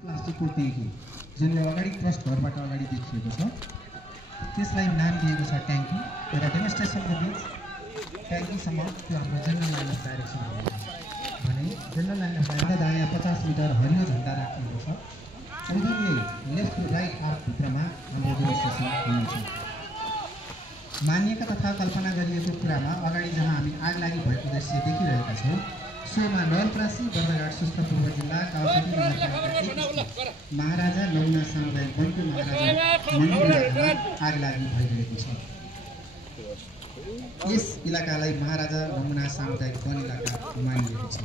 प्लास्टिकको ट्याङ्की जसले अगाडि ट्रस्ट घरबाट अगाडि देखिएको छ त्यसलाई नाम दिएको छ ट्याङ्की र डेमोन्स्ट्रेसनको बिच ट्याङ्कीसम्म त्यो हाम्रो जनरल लाइन अफ डाइरेक्सन भने जनरल लाइन अफ डाइरेक्सन दायाँ 50 मिटर हरियो झन्डा राखिएको छ अनि यो लेफ्ट टु राइट आर्कभित्रमा हाम्रो डेमोन्स्ट्रेसन हुनेछ। मानिएका तथा कल्पना गरिएको कुरामा अगाडि जहाँ हामी आगलागी भएको दृश्य देखिरहेका छौँ सोमा नवलपरासी बर्दघाट सुस्तपुर जिल्ला काउसती नगरपालिका महाराजा नमुना सामुदायिक वनको महाराजा मन्दिरमा आगलागी भइरहेको छ। यस इलाकालाई महाराजा नमुना सामुदायिक वन इलाका मानिएको छ।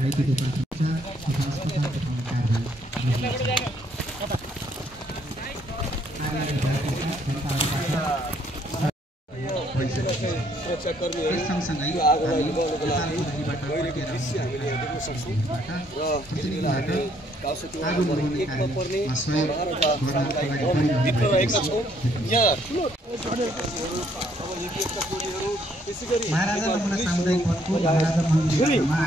घाइतेको प्राथमिकता तथा अस्पताल पठाउने कारबाही सँगसँगै महाराजा नमुना सामुदायिक वनको महाराजा मन्दिरमा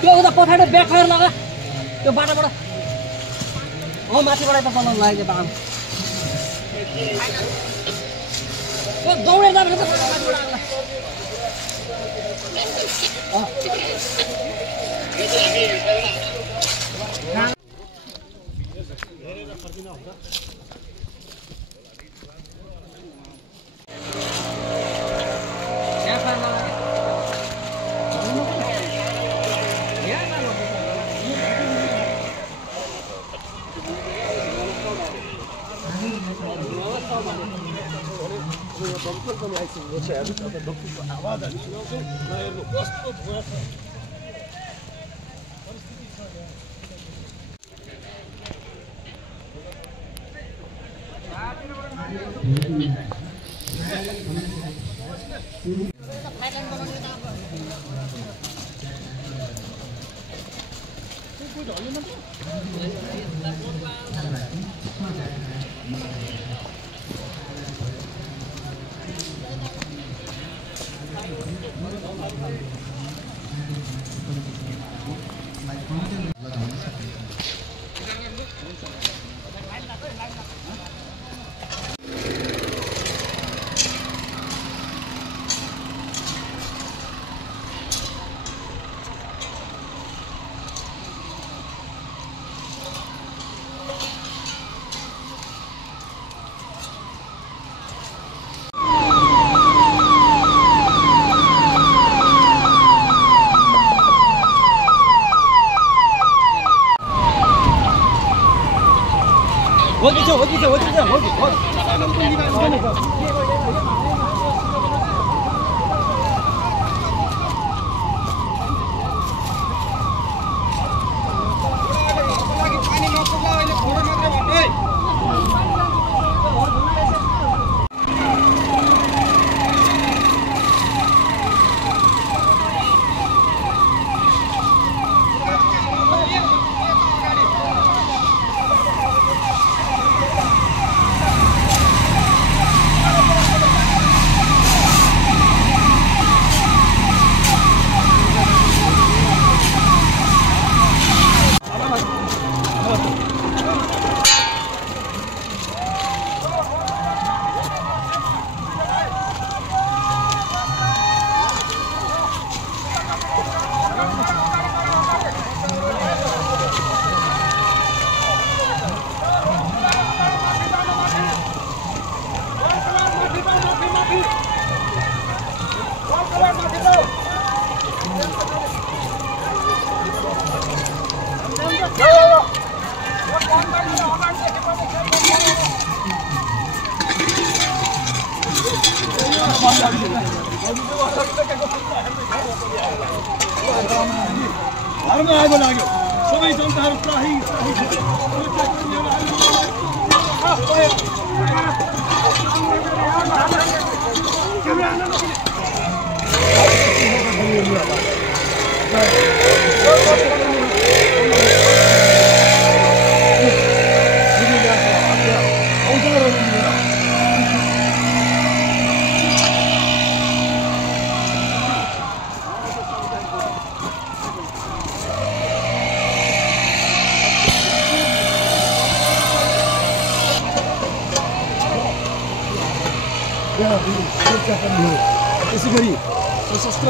त्यो उता पछाडि ब्याकफायर लगा त्यो बाटोबाट माथिबाट त चलाउनु लाग्यो बाटो दौडेर जानु लाग्यो सबै जनताहरू त्राही त्यसै गरी सशस्त्र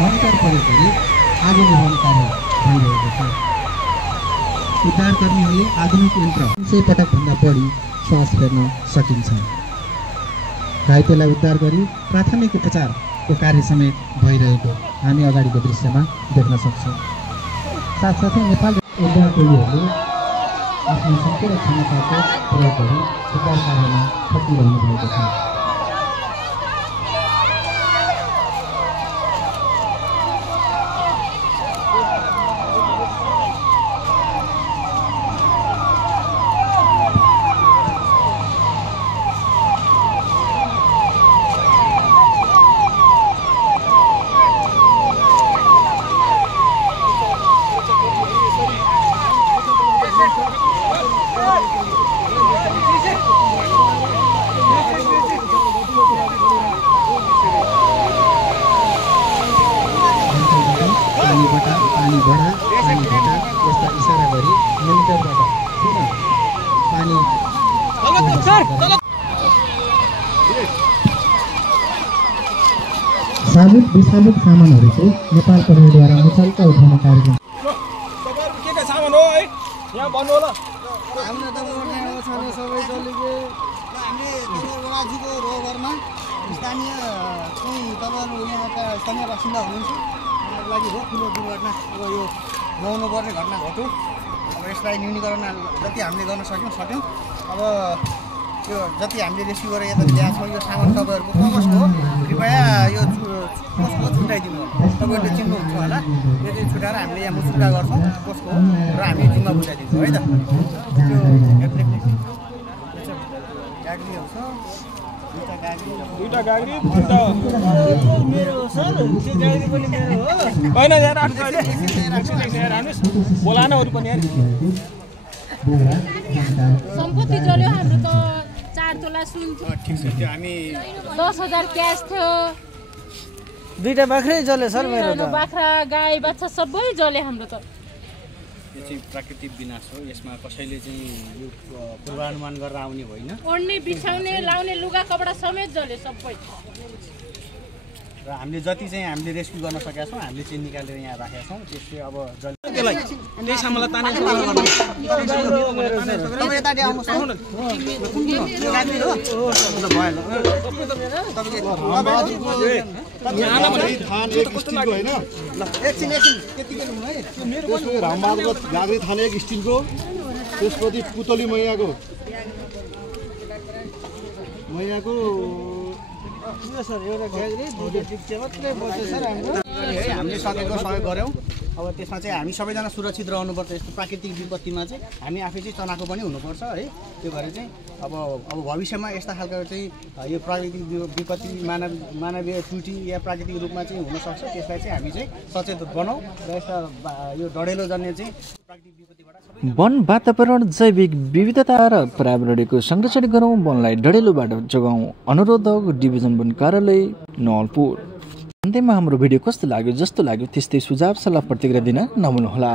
मोनिटर परेकोले आगो निभाउने कार्य भइरहेको छ। उद्धारकर्मीहरूले आधुनिक यन्त्र 100 पटकभन्दा बढी श्वास फेर्न सकिन्छ। घाइतेलाई उद्धार गरी प्राथमिक उपचारको कार्य समेत भइरहेको हामी अगाडिको दृश्यमा देख्न सक्छौँ। साथसाथै नेपाल उद्धार टोलीहरूले आफ्नो सम्पूर्ण क्षमताको प्रयोग गरी उद्धार कार्यमा खटिरहनु भएको छ। पानी बढा पानी घटा यस्ता इसारा गरी मोनिटरबाट पुनः पानी साबुत विसाबुत सामानहरू चाहिँ नेपाल प्रहरीद्वारा मुचाल्का उठाउने कार्यक्रम के सामान हो है यहाँ भन्नु होला हाम्रो दबाउमा छन् सबै चलेको हामीले दबाउराजीको रोगरमा स्थानीय चाहिँ तपाईँहरू यहाँका स्थानीय बासिन्दा हुनुहुन्छ उहाँको लागि हो ठुलो दुर्घटना अब यो नहुनुपर्ने घटना घट्यो। अब यसलाई न्यूनीकरण जति हामीले गर्न सक्यौँ अब त्यो जति हामीले रेस्क्यु गरेर यता ल्याएको छौँ यो सामान तपाईँहरूको कसको हो कृपया यो कसको छुट्याइदिनु होला। तपाईँहरूले चिन्नुहुन्छ होला यो चाहिँ छुट्याएर हामीले यहाँ मुसुल्का गर्छौँ कसको हो र हामी जिम्मा बुझाइदिन्छौँ है त। त्यो गाग्रीहरू छ दुईटा गाग्री मेरो सर त्यो गाग्री पनि मेरो हो होइन यहाँ राख्नुहोस् बोलान अरू पनि सम्पत्ति जल्यो हाम्रो त 4 तोला सुन थियो। ठिक छ त्यो हामी 10,000 क्यास थियो। दुईटा बाख्रै जले सर मेरो त बाख्रा गाई बाछा सबै जले हाम्रो त। यो चाहिँ प्राकृतिक विनाश हो। यसमा कसैले चाहिँ यो पूर्वानुमान गरेर आउने होइन। ओड्ने बिछाउने लाउने लुगा कपडा समेत जले सबै। र हामीले जति चाहिँ हामीले रेस्क्यु गर्न सकेका छौँ हामीले चाहिँ निकालेर यहाँ राखेका छौँ। त्यसले अब त्यसलाई त्यही सामानलाई तानेर तपाईँ यताटी आउनुहोस् न। यो गाग्री हो ल भएन ल एकछिन त्यतिकै हुनु है। त्यसपछि रामबहादुरको गाग्री थाने एक स्टिलको त्यसपछि पुतली मैयाको सर एउटा गाग्री दुईटा टिक्चे मात्रै बच्यो सर हाम्रो हामीले सकेको सहयोग गऱ्यौँ। अब त्यसमा चाहिँ हामी सबैजना सुरक्षित रहनुपर्छ। यस्तो प्राकृतिक विपत्तिमा चाहिँ हामी आफै चाहिँ चनाखो पनि हुनुपर्छ है। त्यो भएर चाहिँ अब भविष्यमा यस्ता खालको चाहिँ यो प्राकृतिक विपत्ति मानवीय त्रुटि या प्राकृतिक रूपमा चाहिँ हुनसक्छ। त्यसलाई चाहिँ हामी चाहिँ सचेत बनाउँ र यस्ता यो डढेलो जन्ने चाहिँ प्राकृतिक विपत्तिबाट वन वातावरण जैविक विविधता र पर्यावरणको संरक्षण गरौँ, वनलाई डढेलोबाट जोगाउँ। अनुरोधक डिभिजन वन कार्यालय नवलपुर। अन्त्यमा हाम्रो भिडियो कस्तो लाग्यो जस्तो लाग्यो त्यस्तै सुझाव सल्लाह प्रतिक्रिया दिन नभुल्नुहोला।